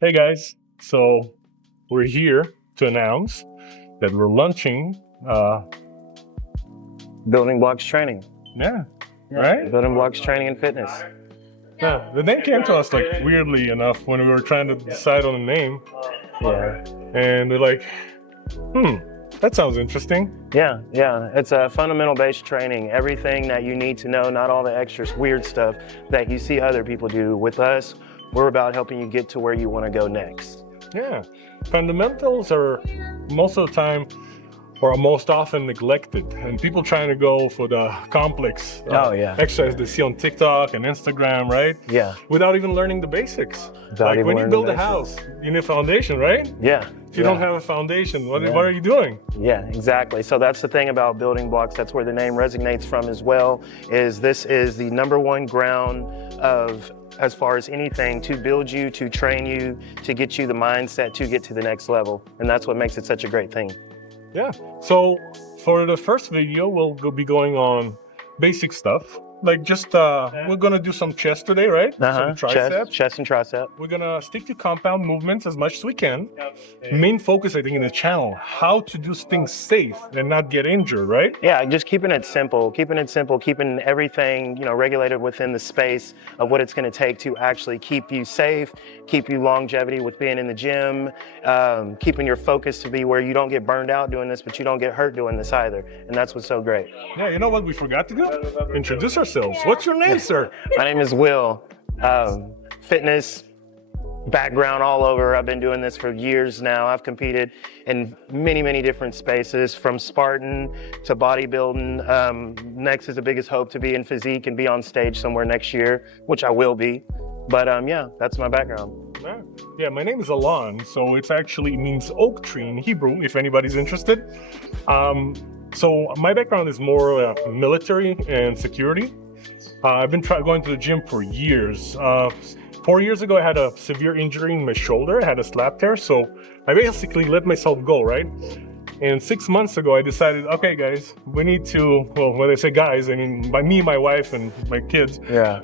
Hey guys, so we're here to announce that we're launching, Building blocks training. yeah, right? Building blocks training and fitness. Yeah, the name came to us like weirdly enough when we were trying to decide on a name, Yeah. and we're like, that sounds interesting. Yeah. It's a fundamental based training. Everything that you need to know, not all the extra weird stuff that you see other people do. With us, we're about helping you get to where you want to go next. Yeah, fundamentals are most of the time or are most often neglected, and people trying to go for the complex exercise they see on TikTok and Instagram, right? Yeah. Without even learning the basics. Without like even when you learning build the a house, you need a foundation, right? Yeah. If you don't have a foundation, what are you doing? Yeah, exactly. So that's the thing about building blocks. That's where the name resonates from as well, is this is the number one ground of as far as anything to build you, to train you, to get you the mindset to get to the next level. And that's what makes it such a great thing. Yeah. So for the first video, we'll be going on basic stuff. Like just, we're gonna do some chest today, right? Some triceps. Chest and tricep. We're gonna stick to compound movements as much as we can. Main focus, I think, in the channel, how to do things safe and not get injured, right? Yeah, just keeping it simple, keeping everything, regulated within the space of what it's gonna take to actually keep you safe, keep you longevity with being in the gym, keeping your focus to be where you don't get burned out doing this, but you don't get hurt doing this either. And that's what's so great. Yeah, you know what we forgot to do? Introduce ourselves. What's your name, sir? My name is Will. Fitness background all over. I've been doing this for years now. I've competed in many different spaces, from Spartan to bodybuilding. Next is the biggest hope to be in physique and be on stage somewhere next year, which I will be. But yeah, that's my background. Yeah, my name is Alon, so it actually means oak tree in Hebrew, if anybody's interested. So my background is more military and security. I've been going to the gym for years. 4 years ago, I had a severe injury in my shoulder. I had a slap tear, so I basically let myself go, right? And 6 months ago, I decided, okay, guys, we need to, well, when I say guys, I mean by me, my wife, and my kids. Yeah.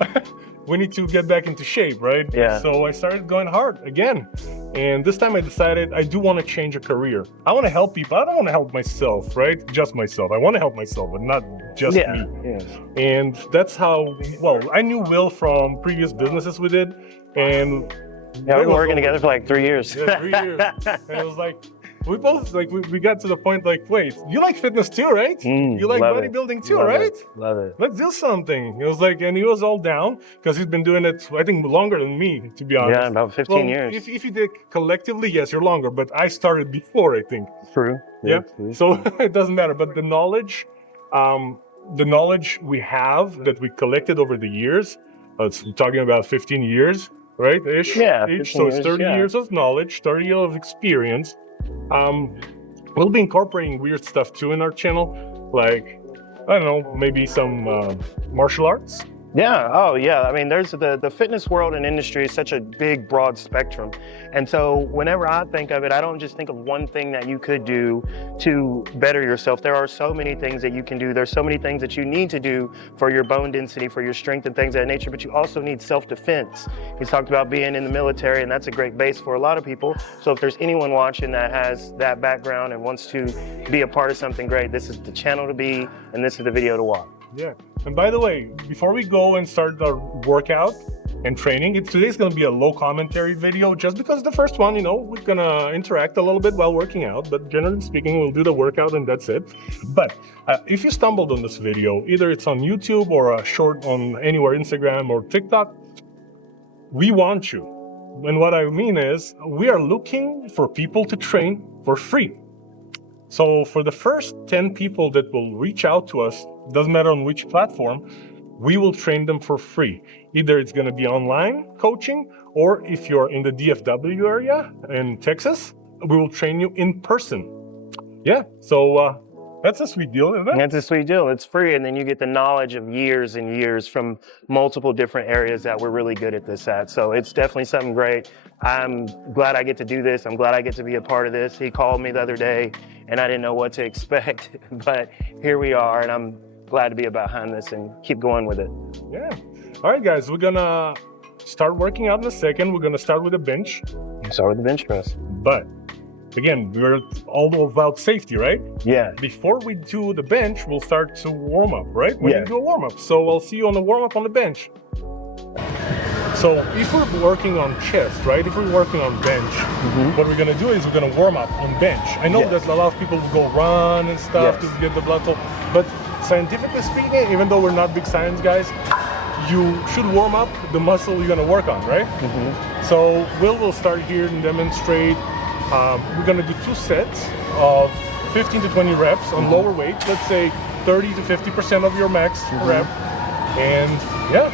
We need to get back into shape, right? Yeah. So I started going hard again. And this time I decided I do want to change a career. I want to help people. I don't want to help myself, right? Just myself. I want to help myself, but not just me. Yeah. And that's how, well, I knew Will from previous businesses we did. And yeah, we've been working together for like 3 years. Yeah, 3 years. And it was like, we both, like, we got to the point like, wait, you like fitness too, right? You like bodybuilding too, right? Love it. Let's do something. It was like, and he was all down because he's been doing it, I think, longer than me, to be honest. Yeah, about 15 years. If you did collectively, yes, you're longer, but I started before, I think. True. Yeah. So it doesn't matter. But the knowledge we have that we collected over the years, we're talking about 15 years, right? Ish. Yeah. So it's 30 years of knowledge, 30 years of experience. We'll be incorporating weird stuff too in our channel, like, I don't know, maybe some martial arts. Yeah, oh yeah. I mean, there's the fitness world and industry is such a big, broad spectrum. And so whenever I think of it, I don't just think of one thing that you could do to better yourself. There are so many things that you can do. There's so many things that you need to do for your bone density, for your strength and things of that nature, but you also need self-defense. He's talked about being in the military, and that's a great base for a lot of people. So if there's anyone watching that has that background and wants to be a part of something great, this is the channel to be, and this is the video to watch. Yeah. And by the way, before we go and start our workout and training, today's going to be a low commentary video, just because the first one, we're going to interact a little bit while working out, but generally speaking, we'll do the workout and that's it. But if you stumbled on this video, either it's on YouTube or a short on anywhere, Instagram or TikTok, we want you. And what I mean is, we are looking for people to train for free. So for the first 10 people that will reach out to us, doesn't matter on which platform, we will train them for free. Either it's going to be online coaching, or if you're in the DFW area in Texas, we will train you in person. Yeah, so that's a sweet deal, isn't it? That's a sweet deal. It's free, and then you get the knowledge of years and years from multiple different areas that we're really good at this at. So it's definitely something great. I'm glad I get to do this. I'm glad I get to be a part of this. He called me the other day, and I didn't know what to expect, but here we are, and I'm glad to be behind this and keep going with it. Yeah. All right, guys, we're gonna start working out in a second. We're gonna start with a bench. Start with the bench press. But again, we're all about safety, right? Yeah. Before we do the bench, we'll start to warm up, right? We're Yeah. gonna do a warm up. So I'll see you on the warm up on the bench. So if we're working on chest, right? If we're working on bench, what we're gonna do is we're gonna warm up on bench. I know that a lot of people go run and stuff to get the blood flow, but scientifically speaking, even though we're not big science guys, you should warm up the muscle you're gonna work on, right? So will start here and demonstrate. We're gonna do 2 sets of 15 to 20 reps on lower weight. Let's say 30 to 50% of your max rep, and yeah.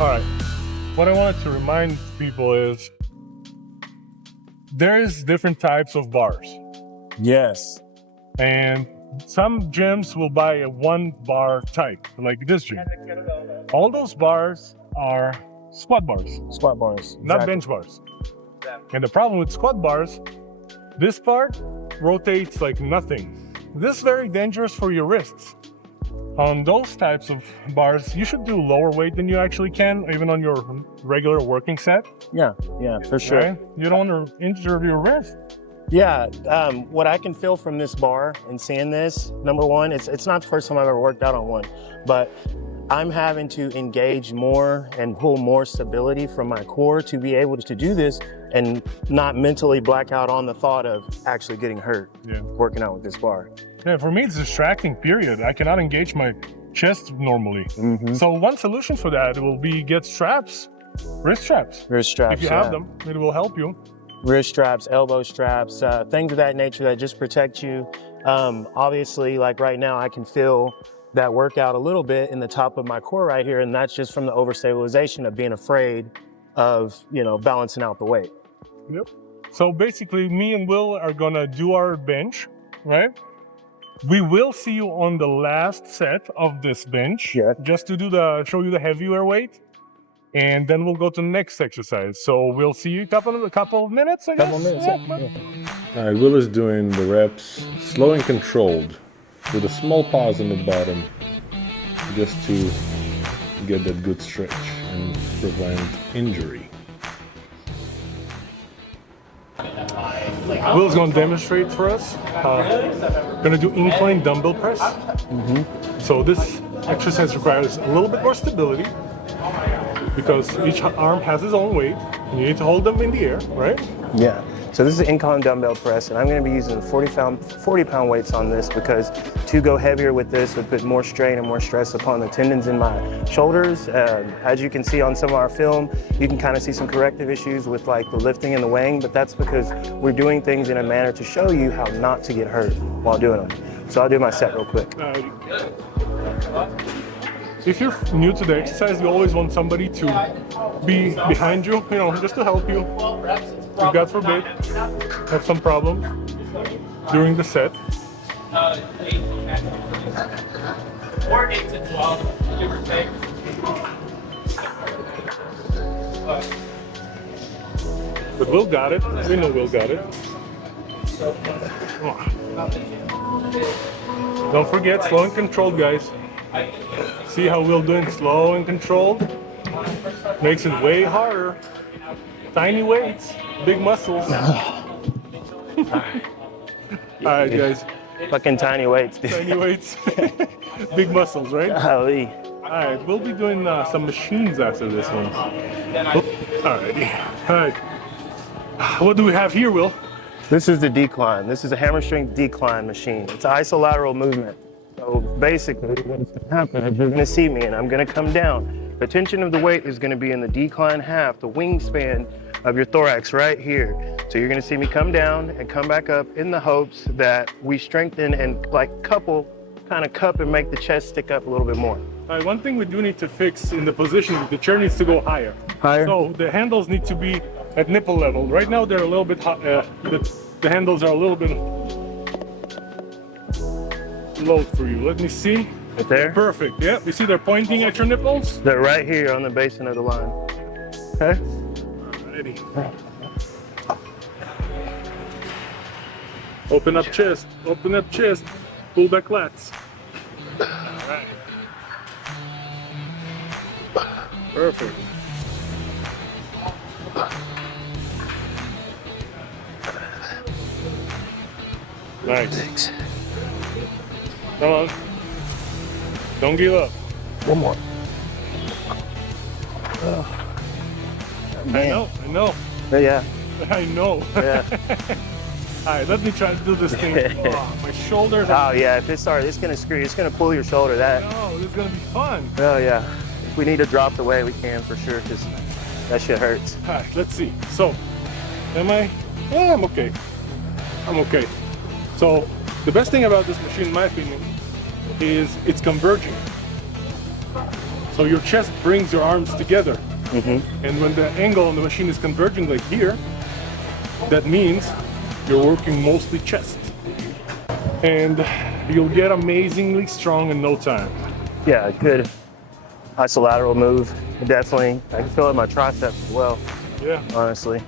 All right, what I wanted to remind people is there's different types of bars. Yes. And some gyms will buy a 1 bar type, like this gym. All those bars are squat bars, Squat bars. not bench bars. And the problem with squat bars, this part rotates like nothing. This is very dangerous for your wrists. On those types of bars, you should do lower weight than you actually can, even on your regular working set. Yeah, for sure. Right? You don't want to injure your wrist. Yeah, what I can feel from this bar and seeing this, number one, it's not the first time I've ever worked out on one, but I'm having to engage more and pull more stability from my core to be able to do this and not mentally black out on the thought of actually getting hurt working out with this bar. Yeah, for me, it's distracting, period. I cannot engage my chest normally. So one solution for that will be get straps, wrist straps. Wrist straps, If you have them, it will help you. Wrist straps, elbow straps, things of that nature that just protect you. Obviously, like right now, I can feel that workout a little bit in the top of my core right here, and that's just from the overstabilization of being afraid of, balancing out the weight. Yep. So basically, me and Will are gonna do our bench, right? We will see you on the last set of this bench, just to show you the heavier weight, and then we'll go to the next exercise. So we'll see you a couple of minutes, I guess. Couple minutes, All right, Will is doing the reps slow and controlled with a small pause on the bottom just to get that good stretch and prevent injury. Will's going to demonstrate for us. Going to do incline dumbbell press. So this exercise requires a little bit more stability because each arm has its own weight and you need to hold them in the air, right? Yeah. So this is an incline dumbbell press, and I'm going to be using 40-pound weights on this because to go heavier with this would put more strain and more stress upon the tendons in my shoulders. As you can see on some of our film, you can kind of see some corrective issues with like the lifting and the weighing, but that's because we're doing things in a manner to show you how not to get hurt while doing them. So I'll do my set real quick. If you're new to the exercise, you always want somebody to be behind you, just to help you. If God forbid, have some problem during the set. 8 to 12, give or take. But Will got it. We know Will got it. Don't forget, slow and controlled, guys. See how Will doing slow and controlled? Makes it way harder. Tiny weights, big muscles. All right, guys. Fucking tiny weights, dude. Tiny weights, big muscles, right? Golly. All right, we'll be doing some machines after this one. All right. What do we have here, Will? This is the decline. This is a hammer strength decline machine. It's an isolateral movement. So basically what's going to happen is you're going to see me and I'm going to come down. The tension of the weight is going to be in the decline half, the wingspan of your thorax right here. So you're going to see me come down and come back up in the hopes that we strengthen and kind of cup and make the chest stick up a little bit more. All right, one thing we do need to fix in the position, the chair needs to go higher. Higher? So the handles need to be at nipple level. Right now they're a little bit hot, the handles are a little bit. load for you. Let me see. Right there. Perfect. Yeah. You see they're pointing at your nipples? They're right here on the basin of the line. Okay. Ready. Open up chest. Open up chest. Pull back lats. All right. Perfect. Nice. Come on. Don't give up. One more. I know. Yeah. I know. Yeah. All right, let me try to do this thing. Oh, my shoulders. Oh yeah. If it starts, it's gonna screw you. It's gonna pull your shoulder. That. No, this is gonna be fun. Oh yeah. If we need to drop the weight, we can for sure, because that shit hurts. All right, let's see. So, am I? Yeah, I'm okay. I'm okay. So, the best thing about this machine, in my opinion, is it's converging. So your chest brings your arms together. And when the angle on the machine is converging like here, that means you're working mostly chest. And you'll get amazingly strong in no time. Yeah, good isolateral move. Definitely. I can feel it in my triceps as well, Yeah. honestly.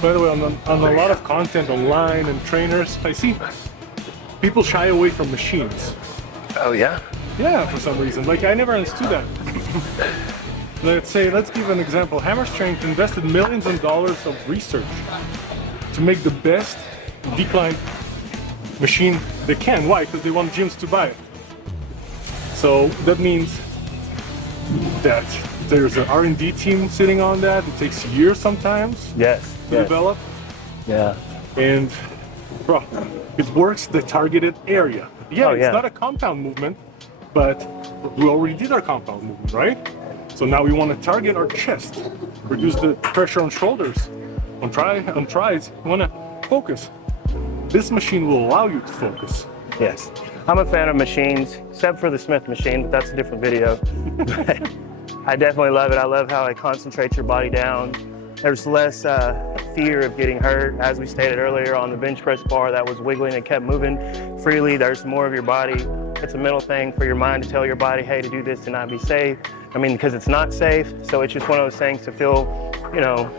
By the way, on a lot of content online and trainers, I see people shy away from machines. Oh yeah? Yeah, for some reason. Like, I never understood that. Let's give an example. Hammer Strength invested millions of dollars of research to make the best decline machine they can. Why? Because they want gyms to buy it. So that means that there's an R&D team sitting on that. It takes years sometimes Yes. to develop. Yeah. And bro, it works the targeted area. Yeah, Oh, it's yeah. not a compound movement, but we already did our compound movement, right? So now we want to target our chest, reduce the pressure on shoulders, on tries. We want to focus. This machine will allow you to focus. Yes. I'm a fan of machines, except for the Smith machine, but that's a different video. I definitely love it. I love how it concentrates your body down. There's less fear of getting hurt. As we stated earlier, on the bench press bar that was wiggling and kept moving freely, there's more of your body. It's a mental thing for your mind to tell your body, hey, to do this to not be safe. I mean, because it's not safe. So it's just one of those things to feel, you know,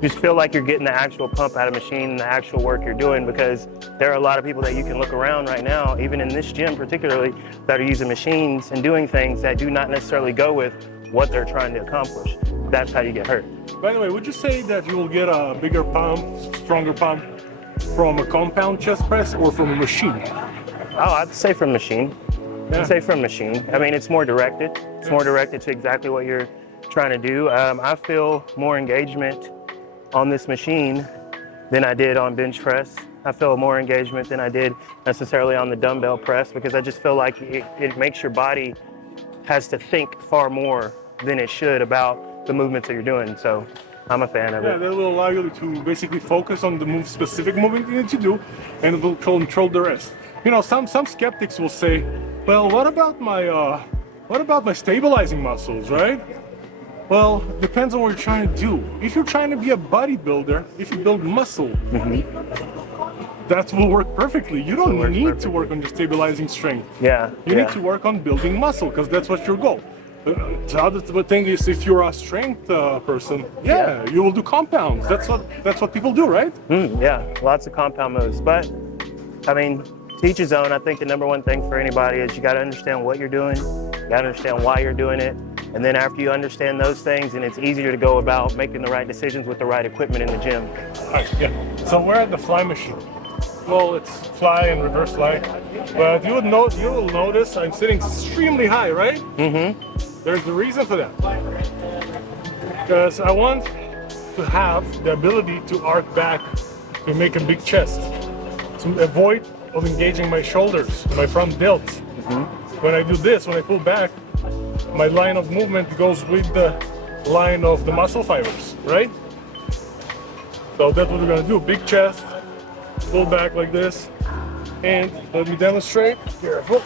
just feel like you're getting the actual pump out of machine and the actual work you're doing, because there are a lot of people that you can look around right now, even in this gym particularly, that are using machines and doing things that do not necessarily go with what they're trying to accomplish. That's how you get hurt. By the way, would you say that you will get a bigger pump, stronger pump from a compound chest press or from a machine? Oh, I'd say from machine. Yeah. I'd say from machine. I mean, it's more directed. It's more directed to exactly what you're trying to do. I feel more engagement on this machine than I did on bench press. I feel more engagement than I did necessarily on the dumbbell press, because I just feel like it makes your body has to think far more than it should about the movements that you're doing. So I'm a fan of Yeah, it. that will allow you to basically focus on the specific movement you need to do, and it will control the rest. You know, some skeptics will say, well, what about my stabilizing muscles, right? Well, depends on what you're trying to do. If you're trying to be a bodybuilder, if you build muscle, that will work perfectly. You don't need to work on your stabilizing strength. Yeah. You need to work on building muscle, because that's what your goal. The other thing is, if you're a strength person, you will do compounds. That's what people do, right? Yeah, lots of compound moves. But I mean, to each his own. I think the number one thing for anybody is you got to understand what you're doing. You got to understand why you're doing it. And then after you understand those things, and it's easier to go about making the right decisions with the right equipment in the gym. Yeah. So we're at the fly machine. Well, it's fly and reverse fly. But you will notice I'm sitting extremely high, right? There's a reason for that. Because I want to have the ability to arc back to make a big chest, to avoid of engaging my shoulders, my front delts. When I do this, when I pull back, my line of movement goes with the line of the muscle fibers, right? So that's what we're gonna do. Big chest, pull back like this, and let me demonstrate. Careful.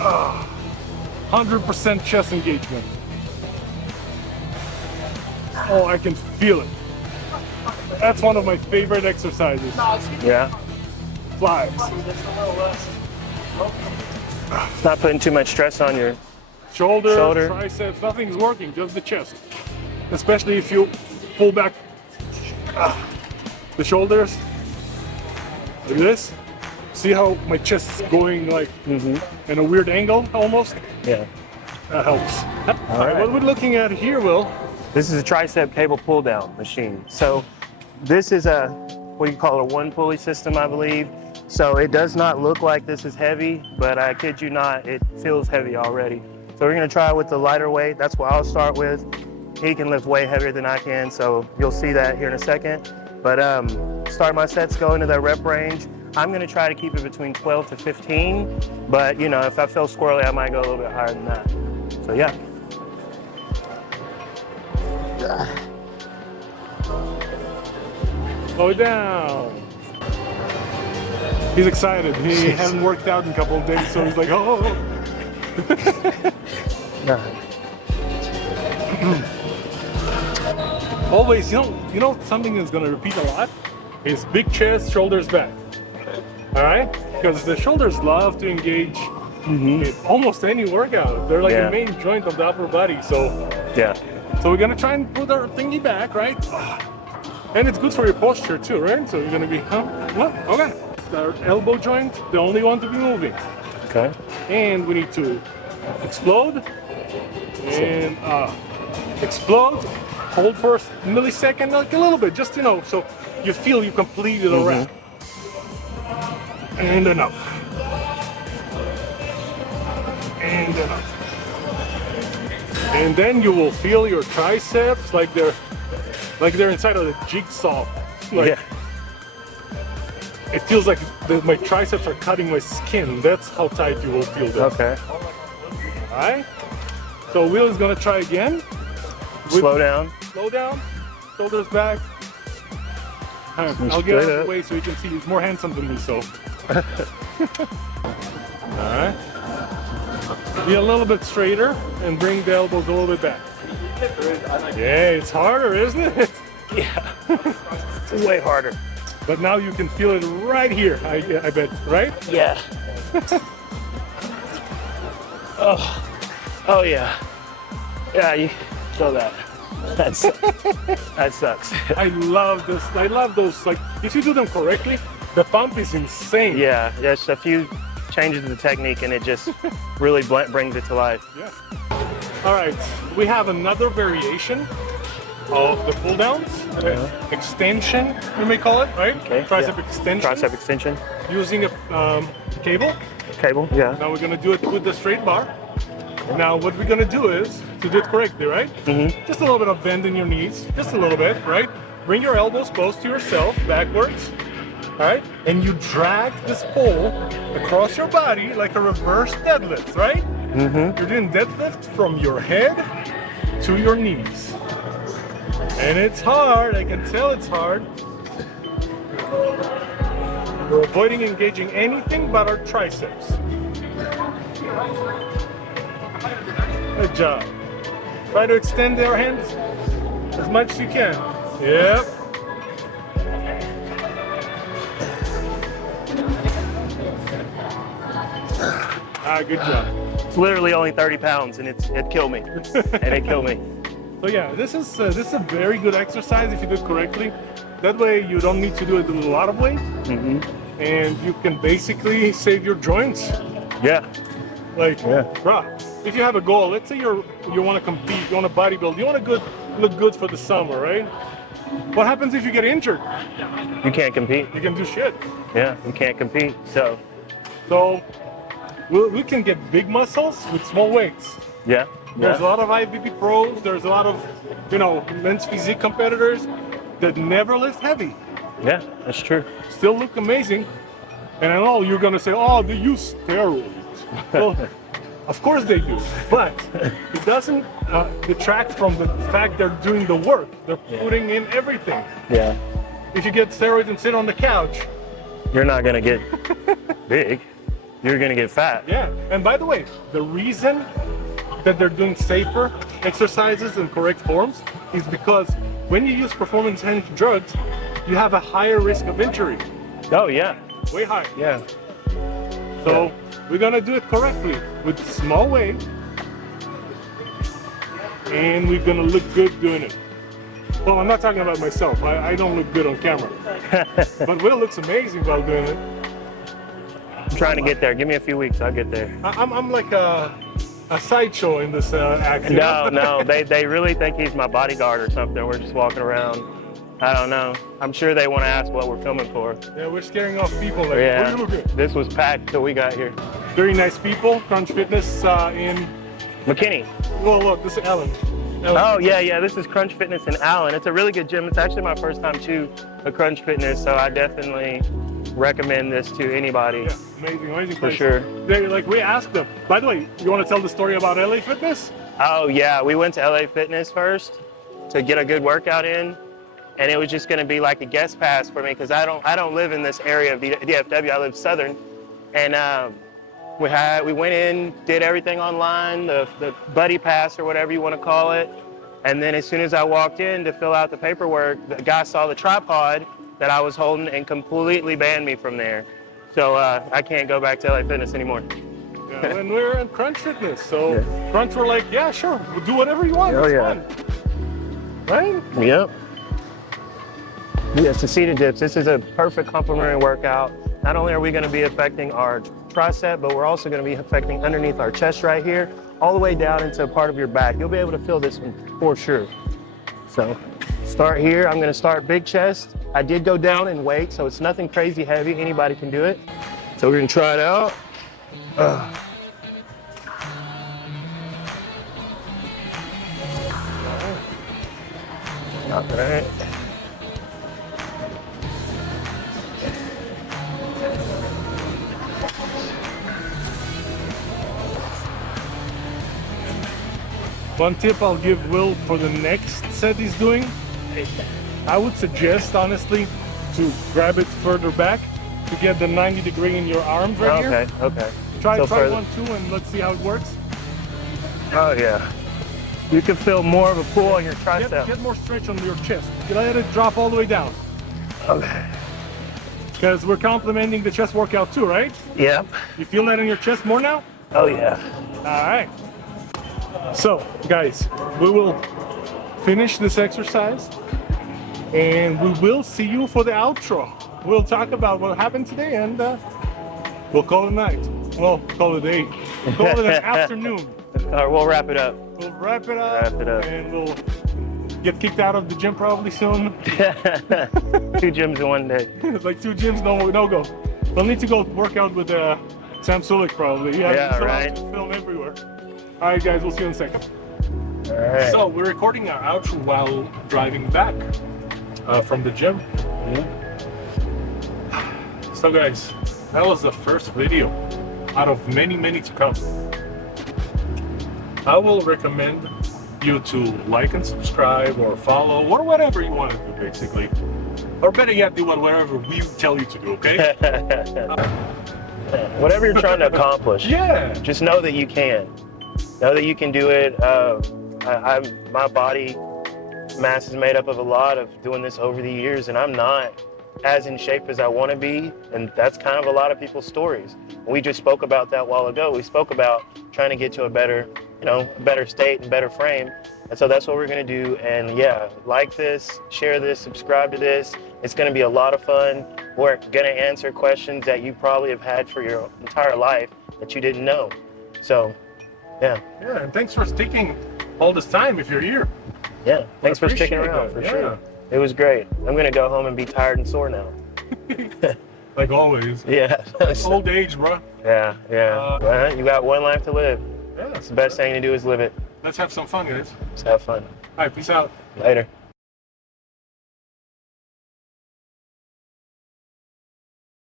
100% chest engagement. Oh, I can feel it. That's one of my favorite exercises. Yeah. Flies. It's not putting too much stress on your Shoulder, triceps, nothing's working, just the chest. Especially if you pull back the shoulders like this. See how my chest is going like in a weird angle almost? Yeah. That helps. All right. What we're looking at here, Will, This is a tricep cable pull down machine. So this is a, what do you call it, a one pulley system, I believe. So it does not look like this is heavy, but I kid you not, it feels heavy already. So we're gonna try with the lighter weight. That's what I'll start with. He can lift way heavier than I can, so you'll see that here in a second. But start my sets going to that rep range. I'm gonna try to keep it between 12 to 15, but you know, if I feel squirrely, I might go a little bit higher than that. So yeah. slow it down. He's excited. He hasn't worked out in a couple of days, so he's like, oh. Always, you know something that's gonna repeat a lot is big chest, shoulders back. All right, because the shoulders love to engage in almost any workout. They're like the main joint of the upper body. So Yeah. so we're gonna try and put our thingy back, right? And it's good for your posture too, right? So you're gonna be, what? Okay. Our elbow joint, the only one to be moving. Okay. And we need to explode and explode. Hold for a millisecond, like a little bit, just so you feel you completed a rep. And enough. And enough. And then you will feel your triceps like they're inside of the jigsaw. Like, it feels like my triceps are cutting my skin. That's how tight you will feel this. Okay. All right. So Will is gonna try again. Slow down. Slow down. Shoulders back. I'll get out of the way so you can see. He's more handsome than me, so. All right. Be a little bit straighter and bring the elbows a little bit back. Yeah, it's harder, isn't it? Yeah. It's way harder. But now you can feel it right here, I bet, right? Yeah. Oh yeah. Yeah, you feel that. That sucks. I love this. I love those. Like, if you do them correctly, the pump is insane. Yeah, just a few changes in the technique and it just really brings it to life. Yeah. All right, we have another variation of the pull downs, extension, you may call it, right? Okay. Tricep extension. Tricep extension. Using a cable. Cable, yeah. Now we're gonna do it with the straight bar. Now what we're gonna do is, to do it correctly, right? Just a little bit of bend in your knees, just a little bit, right? Bring your elbows close to yourself, backwards, all right? And you drag this pole across your body like a reverse deadlift, right? You're doing deadlift from your head to your knees. And it's hard, I can tell it's hard. We're avoiding engaging anything but our triceps. Good job. Try to extend your hands as much as you can. Yep. Good job. It's literally only 30 pounds and it'd kill me. And it killed me. So yeah, this is a very good exercise if you do it correctly. That way you don't need to do it with a lot of weight. And you can basically save your joints. Yeah. Like, bruh, if you have a goal, let's say you want to compete, you want to bodybuild, you want to look good for the summer, right? What happens if you get injured? You can't compete. You can do shit. Yeah, you can't compete. So we can get big muscles with small weights. yeah. There's a lot of IFBB pros, there's a lot of, men's physique competitors that never lift heavy. Yeah, that's true. Still look amazing. And I know you're gonna say, oh, they use steroids. Well, of course they do, but it doesn't detract from the fact they're doing the work. They're putting in everything. Yeah. If you get steroids and sit on the couch, You're not gonna get big. you're gonna get fat. Yeah, and by the way, the reason that they're doing safer exercises in correct forms is because when you use performance-enhancing drugs, you have a higher risk of injury, Oh yeah, way higher. yeah. So we're gonna do it correctly with small weight, and we're gonna look good doing it. Well, I'm not talking about myself. I don't look good on camera, but Will looks amazing while doing it. I'm trying to get there. Give me a few weeks, I'll get there. I'm like a sideshow in this act. you No, know? no, they really think he's my bodyguard or something. We're just walking around. I don't know. I'm sure they want to ask what we're filming for. Yeah, we're scaring off people. Like, Yeah, what are you looking? this was packed till we got here. Very nice people. Crunch Fitness in. McKinney. Well, look, this is Alan. Oh yeah, this is Crunch Fitness in Allen. It's a really good gym. It's actually my first time to a Crunch Fitness, so I definitely recommend this to anybody. Yeah, amazing For place. sure. They, like, we asked them. By the way, you want to tell the story about LA Fitness? Oh yeah, we went to LA Fitness first to get a good workout in, and it was just going to be like a guest pass for me because I don't live in this area of DFW. I live southern, and we went in, did everything online, the buddy pass or whatever you want to call it, and then as soon as I walked in to fill out the paperwork, the guy saw the tripod that I was holding and completely banned me from there. So I can't go back to LA Fitness anymore. Yeah, when we were in Crunch Fitness, so Crunch were like, yeah, sure, we'll do whatever you want. Oh, It's yeah. fun. Right? Yep. Yes, the seated dips. This is a perfect complementary workout. Not only are we going to be affecting our tricep, but we're also going to be affecting underneath our chest right here, all the way down into a part of your back. You'll be able to feel this one for sure. So start here. I'm going to start big chest. I did go down in weight, so it's nothing crazy heavy. Anybody can do it. So we're going to try it out. All right. One tip I'll give Will for the next set he's doing, I would suggest, honestly, to grab it further back to get the 90-degree in your arms right here. Okay. Try So further. 1, 2, and let's see how it works. Oh yeah. You can feel more of a pull on your tricep. Get more stretch on your chest. You let it drop all the way down. Okay. Because we're complementing the chest workout too, right? Yep. You feel that in your chest more now? Oh yeah. All right. So, guys, we will finish this exercise and we will see you for the outro. We'll talk about what happened today and we'll call it a night. Well, call it a day. Call it an afternoon. All right, we'll wrap it up. We'll wrap it up, Wrap it up. and we'll get kicked out of the gym probably soon. 2 gyms in one day. It's like 2 gyms, no go. We'll need to go work out with Sam Sulik probably. Yeah, so right. Film everywhere. All right, guys, we'll see you in a second. All right. So we're recording our outro while driving back from the gym. So guys, that was the first video out of many to come. I will recommend you to like and subscribe or follow or whatever you want to do basically. Or better yet, do whatever we tell you to do, okay? Whatever you're trying to accomplish, Yeah. just know that you can. Know that you can do it. My body mass is made up of a lot of doing this over the years, and I'm not as in shape as I want to be, and that's kind of a lot of people's stories. We just spoke about that a while ago. We spoke about trying to get to a better, better state and better frame, and so that's what we're going to do. And yeah, like this, share this, subscribe to this. It's going to be a lot of fun. We're going to answer questions that you probably have had for your entire life that you didn't know. So yeah, And thanks for sticking all this time if you're here. yeah. Thanks for sticking appreciate around, that, for yeah. sure. It was great. I'm going to go home and be tired and sore now. Like always. Yeah. Old age, bro. Yeah. Well, you got one life to live. Yeah. It's the best thing to do is live it. Let's have some fun, guys. Just have fun. All right, peace out. Later.